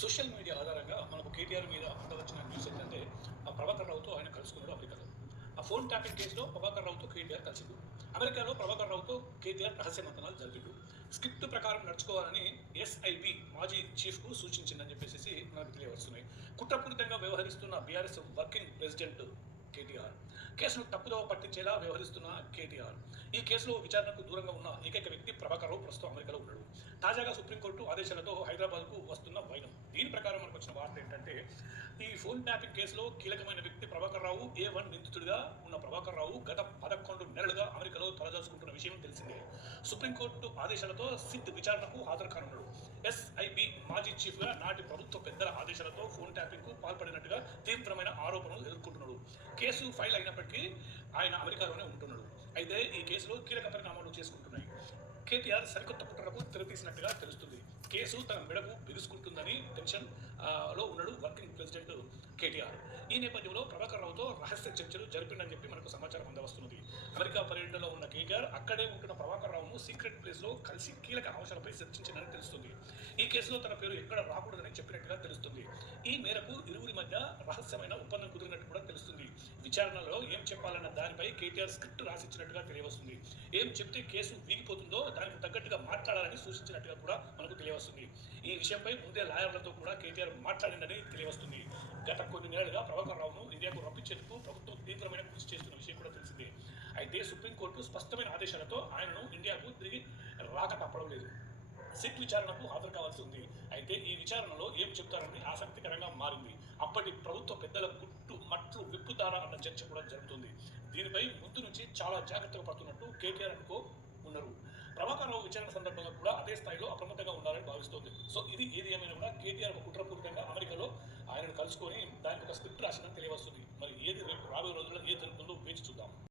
Social media ఆధారంగా మనకు కేటీఆర్ మీద అందవచ్చిన న్యూస్ ఏంటంటే ఆ ప్రభాకర్ రావుతో ఆయన కలుసుకున్నాడు అమెరికాలో. ఆ ఫోన్ ట్యాపింగ్ కేసులో ప్రభాకర్ రావుతో కేటీఆర్ కలిసిండు. అమెరికాలో ప్రభాకర్ రావుతో కేటీఆర్ రహస్య మంతనాలు జరిపిండు. స్క్రిప్ట్ ప్రకారం నడుచుకోవాలని ఎస్ఐబి మాజీ చీఫ్కు సూచించిందని చెప్పేసి మనకు తెలియవస్తున్నాయి. కుట్రపూరితంగా వ్యవహరిస్తున్న బీఆర్ఎస్ వర్కింగ్ ప్రెసిడెంట్ కేటీఆర్ కేసును తప్పుదోవ పట్టించేలా వ్యవహరిస్తున్న కేటీఆర్ ఈ కేసులో విచారణకు దూరంగా ఉన్న ఏకైక వ్యక్తి ప్రభాకర్ రావు ప్రస్తుతం అమెరికాలో ఉన్నాడు. తాజాగా సుప్రీంకోర్టు ఆదేశాలతో హైదరాబాద్కు వస్తున్న వైనం. దీని ప్రకారం మనకు వచ్చిన వార్త ఏంటంటే ఈ ఫోన్ ట్యాపింగ్ కేసులో కీలకమైన వ్యక్తి ప్రభాకర్ రావు A1 నిందితుడిగా ఉన్న ప్రభాకర్ రావు గత 11 నెలలుగా అమెరికాలో తలదాచుకుంటున్న విషయం తెలిసిందే. సుప్రీంకోర్టు ఆదేశాలతో సిట్ విచారణకు హాజరు కానున్నాడు. ఎస్ఐబి మాజీ చీఫ్గా నాటి ప్రభుత్వ పెద్దల ఆదేశాలతో ఫోన్ ట్యాపింగ్కు పాల్పడినట్టుగా తీవ్రమైన ఆరోపణలు ఎదుర్కొంటున్నాడు. కేసు ఫైల్ అయినప్పటికీ ఆయన అమెరికాలోనే ఉంటున్నాడు. అయితే ఈ కేసులో కీలక పరిణామాలు చేసుకుంటున్నాయి. కేటీఆర్ సరికొత్త కుట్రకు తెరతీసినట్టుగా తెలుస్తుంది. కేసు తన మెడకు బిగుసుకుంటుందని టెన్షన్ లో ఉన్నాడు వర్కింగ్ ప్రెసిడెంట్ కేటీఆర్. ఈ నేపథ్యంలో ప్రభాకర్ రావుతో రహస్య చర్చలు జరిపిందని చెప్పి మనకు సమాచారం అందవస్తున్నది. అమెరికా పర్యటనలో ఉన్న కేటీఆర్ అక్కడే ఉంటున్న ప్రభాకర్ రావును సీక్రెట్ ప్లేస్లో కలిసి కీలక అంశాలపై చర్చించిందని తెలుస్తుంది. ఈ కేసులో తన పేరు ఎక్కడ రాకూడదని చెప్పినట్టుగా తెలుస్తుంది. ఈ మేరకు ఇరువురి మధ్య రహస్యమైన ఒప్పందం కుదిరినట్టు కూడా తెలుస్తుంది. విచారణలో ఏం చెప్పాలన్న దానిపై కేటీఆర్ స్క్రిప్ట్ రాసిచ్చినట్టుగా తెలియవస్తుంది. ఏం చెప్తే కేసు వీగిపోతుందో దానికి తగ్గట్టుగా మాట్లాడాలని సూచించినట్టుగా కూడా మనకు తెలియవస్తుంది. ఈ విషయంపై ముందే లాయర్లతో కూడా కేటీఆర్ మాట్లాడిందని తెలియవస్తుంది. గత కొన్ని నెలలుగా ప్రభాకర్ రావును ఇండియాకు రప్పించేందుకు ప్రభుత్వం తీవ్రమైన కృషి చేస్తున్న విషయం కూడా తెలిసిందే. అయితే సుప్రీంకోర్టు స్పష్టమైన ఆదేశాలతో ఆయనను ఇండియాకు తిరిగి రాక తప్పడం లేదు. సిట్ విచారణకు హాజరు కావాల్సి ఉంది. అయితే ఈ విచారణలో ఏం చెప్తారని ఆసక్తికరంగా మారింది. అప్పటి ప్రభుత్వ పెద్దల గుట్టు మట్లు విప్పుతారా అన్న చర్చ కూడా జరుగుతుంది. దీనిపై ముందు నుంచి చాలా జాగ్రత్తగా పడుతున్నట్టు కేటీఆర్ అనుకో ఉన్నారు. ప్రభాకర్ రావు విచారణ సందర్భంగా కూడా అదే స్థాయిలో అప్రమత్తంగా ఉండాలని భావిస్తోంది. సో ఇది ఏది ఏమైనా కూడా కేటీఆర్ ఒక కుట్రపూరితంగా అమెరికాలో ఆయనను కలుసుకొని దానికి ఒక స్క్రిప్ట్ రాసిందని తెలియవస్తుంది. మరి ఏది రేపు రాబోయే రోజుల్లో ఏది జరుగుతుందో వేచి చూద్దాం.